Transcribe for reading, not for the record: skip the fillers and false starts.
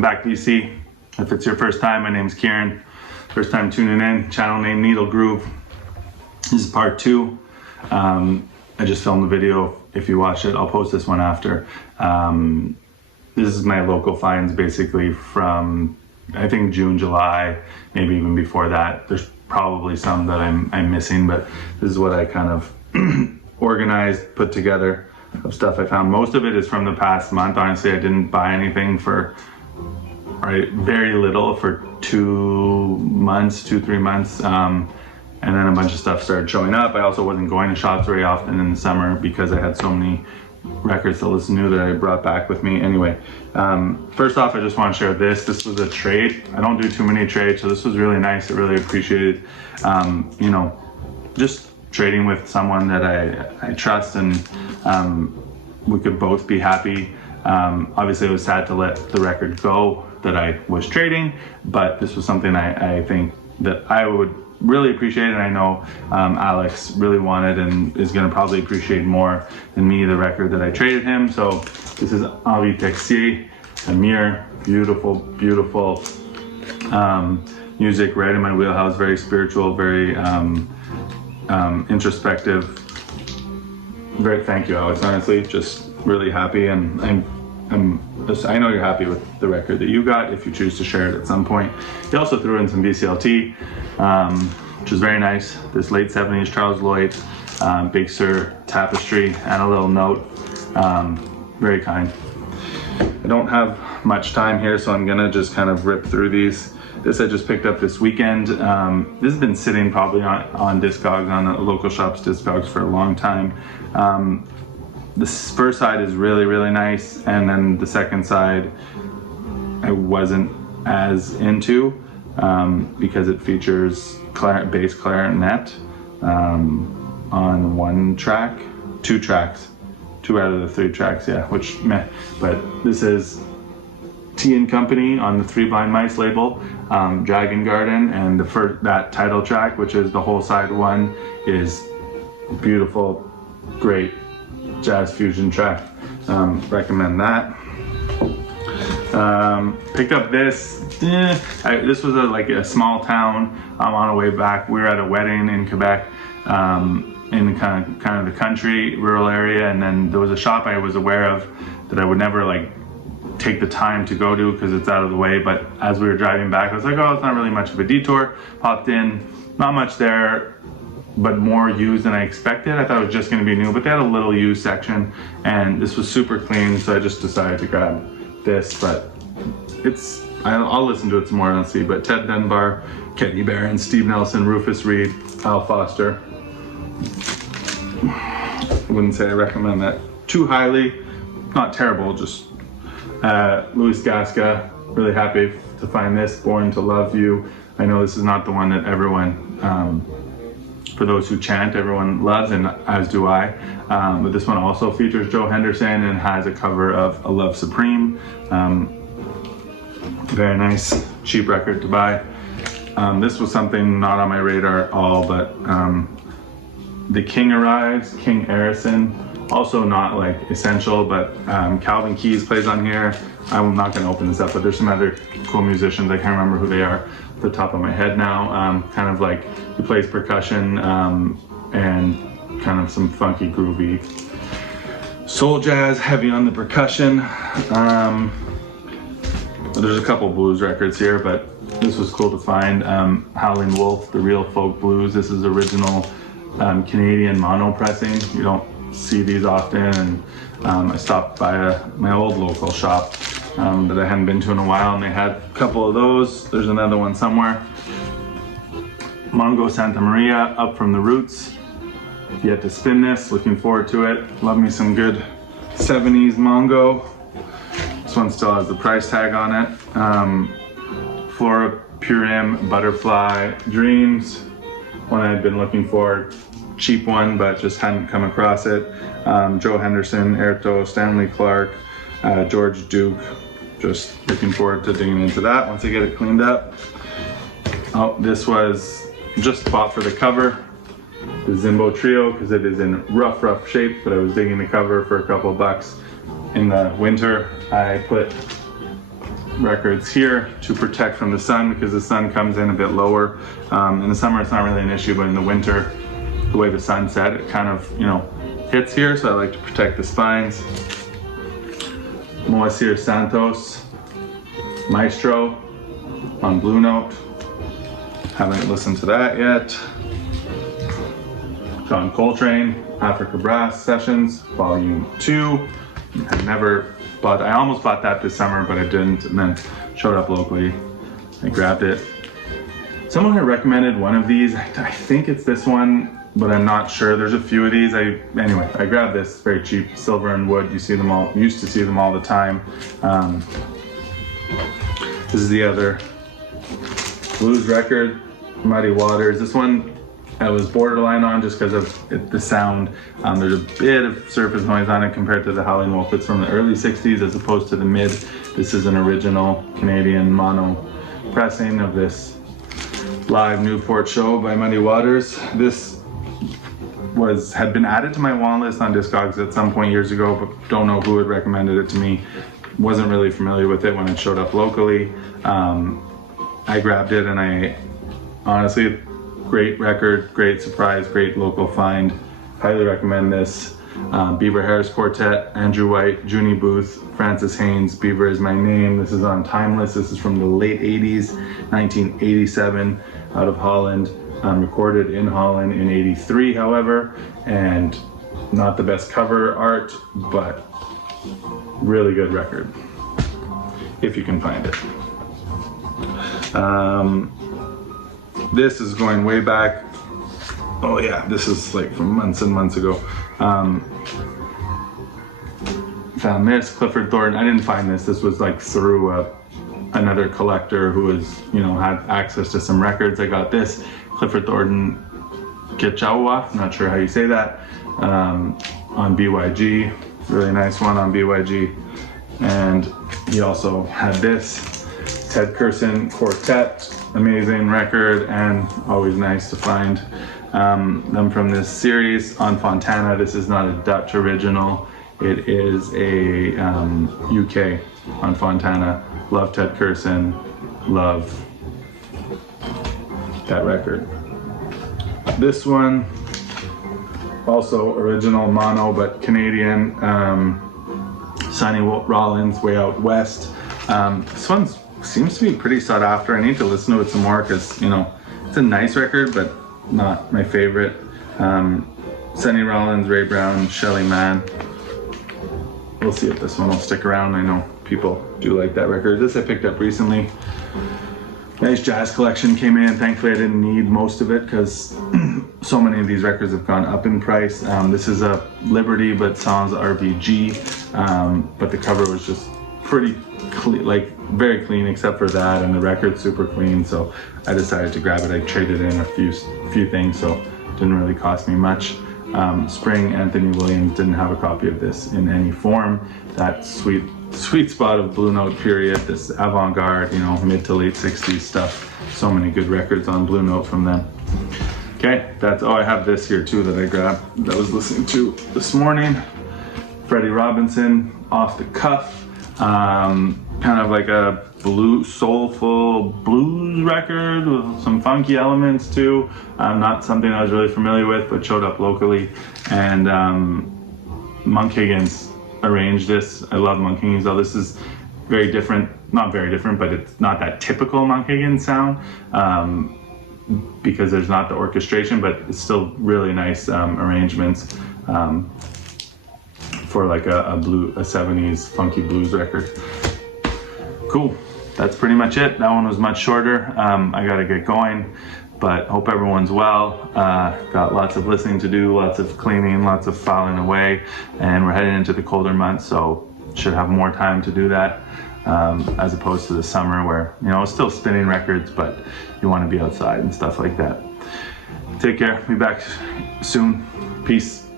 Welcome back, BC. If it's your first time, my name's Kieran. First time tuning in, channel name Needle Groove. This is part 2. I just filmed the video. If you watch it, I'll post this one after. This is my local finds basically from, I think, June, July, maybe even before that. There's probably some that I'm missing, but this is what I kind of organized, put together of stuff I found. Most of it is from the past month. Honestly, I didn't buy anything for very little for 2 months, 2-3 months. And then a bunch of stuff started showing up. I also wasn't going to shops very often in the summer because I had so many records to listen to that I brought back with me. Anyway, first off, I just want to share this. This was a trade. I don't do too many trades, so this was really nice. I really appreciated, you know, just trading with someone that I trust, and we could both be happy. Obviously, it was sad to let the record go that I was trading, but this was something I think that I would really appreciate, and I know Alex really wanted and is going to probably appreciate more than me the record that I traded him. So this is Henri Texier, Amir. Beautiful, beautiful music, right in my wheelhouse. Very spiritual, very introspective. Thank you, Alex. Honestly, just really happy, and I know you're happy with the record that you got if you choose to share it at some point. He also threw in some BCLT, which is very nice. This late 70s Charles Lloyd, Big Sur Tapestry, and a little note. Very kind. I don't have much time here, so I'm gonna just kind of rip through these. This I just picked up this weekend. This has been sitting probably on Discogs, on a local shop's Discogs for a long time. This first side is really, really nice, and then the second side I wasn't as into because it features bass clarinet on one track, 2 tracks, 2 out of the 3 tracks, yeah, which meh. But this is Tea & Company on the Three Blind Mice label, Dragon Garden, and that title track, which is the whole side 1, is beautiful, great jazz fusion track. Recommend that. Picked up this. This was like a small town. I'm on the way back. We were at a wedding in Quebec, in kind of the country, rural area, and then there was a shop I was aware of that I would never like take the time to go to because it's out of the way. But as we were driving back, I was like, oh, it's not really much of a detour. Popped in, not much there, but more used than I expected. I thought it was just going to be new, but they had a little used section, and this was super clean, so I just decided to grab this. But I'll listen to it some more and see. But Ted Dunbar, Kenny Barron, Steve Nelson, Rufus Reid, Al Foster. I wouldn't say I recommend that too highly. Not terrible, just Luis Gasca. Really happy to find this, Born to Love You. I know this is not the one that everyone, for those who chant, everyone loves, and as do I. But this one also features Joe Henderson and has a cover of A Love Supreme. Very nice, cheap record to buy. This was something not on my radar at all, but The King Arrives, King Arison. Also not like essential, but Calvin Keys plays on here. I'm not gonna open this up, but there's some other cool musicians. I can't remember who they are off the top of my head now. Kind of like, he plays percussion and kind of some funky, groovy soul jazz, heavy on the percussion. There's a couple blues records here, but this was cool to find. Howlin' Wolf, The Real Folk Blues. This is original Canadian mono pressing. You don't see these often, and I stopped by my old local shop that I hadn't been to in a while, and they had a couple of those. There's another one somewhere. Mongo Santa Maria, Up From the Roots. Yet to spin this, looking forward to it. Love me some good 70s Mongo. This one still has the price tag on it. Flora Purim, Butterfly Dreams. One I'd been looking for. Cheap one, but just hadn't come across it. Joe Henderson, Airto, Stanley Clark, George Duke. Just looking forward to digging into that once I get it cleaned up. Oh, this was just bought for the cover. The Zimbo Trio, because it is in rough shape, but I was digging the cover for a couple bucks. In the winter, I put records here to protect from the sun, because the sun comes in a bit lower. In the summer it's not really an issue, but in the winter, the way the sun set, it kind of, you know, hits here, so I like to protect the spines. Moacir Santos, Maestro on Blue Note. Haven't listened to that yet. John Coltrane, Africa Brass Sessions, Volume 2. I almost bought that this summer, but I didn't, and then showed up locally. I grabbed it. Someone had recommended one of these. I think it's this one, but I'm not sure. There's a few of these. Anyway, I grabbed this, very cheap, silver and wood. You see them all, used to see them all the time. This is the other blues record, Muddy Waters. This one I was borderline on just because of the sound. There's a bit of surface noise on it compared to the Howling Wolf. It's from the early 60s as opposed to the mid. This is an original Canadian mono pressing of this live Newport show by Muddy Waters. This had been added to my want list on Discogs at some point years ago, but don't know who had recommended it to me. Wasn't really familiar with it when it showed up locally. I grabbed it, and I honestly, great record, great surprise, great local find. Highly recommend this. Beaver Harris Quartet, Andrew White, Junie Booth, Francis Haynes, Beaver Is My Name. This is on Timeless. This is from the late 80s, 1987, out of Holland. Recorded in Holland in 83, however, and not the best cover art, but really good record, if you can find it. This is going way back. Oh yeah, this is like from months and months ago. Found this, Clifford Thornton. I didn't find this. This was like through another collector who was, you know, had access to some records. I got this, Clifford Thornton Kechawa, not sure how you say that, on BYG. Really nice one on BYG. And he also had this, Ted Curson Quartet. Amazing record and always nice to find them from this series on Fontana. This is not a Dutch original. It is a UK on Fontana. Love Ted Curson. Love that record. This one, also original mono, but Canadian. Sonny Rollins, Way Out West. This one seems to be pretty sought after. I need to listen to it some more because, you know, it's a nice record, but not my favorite. Sonny Rollins, Ray Brown, Shelly Manne. We'll see if this one will stick around. I know people do like that record. This I picked up recently. Nice jazz collection came in. Thankfully I didn't need most of it because so many of these records have gone up in price. This is a Liberty but Sans RVG, but the cover was just pretty clean, like very clean except for that, and the record's super clean, so I decided to grab it. I traded in a few things, so it didn't really cost me much. Spring Anthony Williams didn't have a copy of this in any form. That sweet spot of Blue Note period, this avant-garde, you know, mid to late 60s stuff. So many good records on Blue Note from them. Okay, I have this here too that I grabbed, that I was listening to this morning. Freddie Robinson, Off the Cuff. Kind of like a soulful blues record with some funky elements too. Not something I was really familiar with, but showed up locally. And Monk Higgins arranged this. I love Monk Higgins, though this is very different, not very different, but it's not that typical Monk Higgins sound, because there's not the orchestration, but it's still really nice arrangements for like a 70s funky blues record. Cool, that's pretty much it. That one was much shorter. I gotta get going, but hope everyone's well. Got lots of listening to do, lots of cleaning, lots of filing away, and we're heading into the colder months, so should have more time to do that, as opposed to the summer where, you know, it's still spinning records, but you want to be outside and stuff like that. Take care, be back soon. Peace.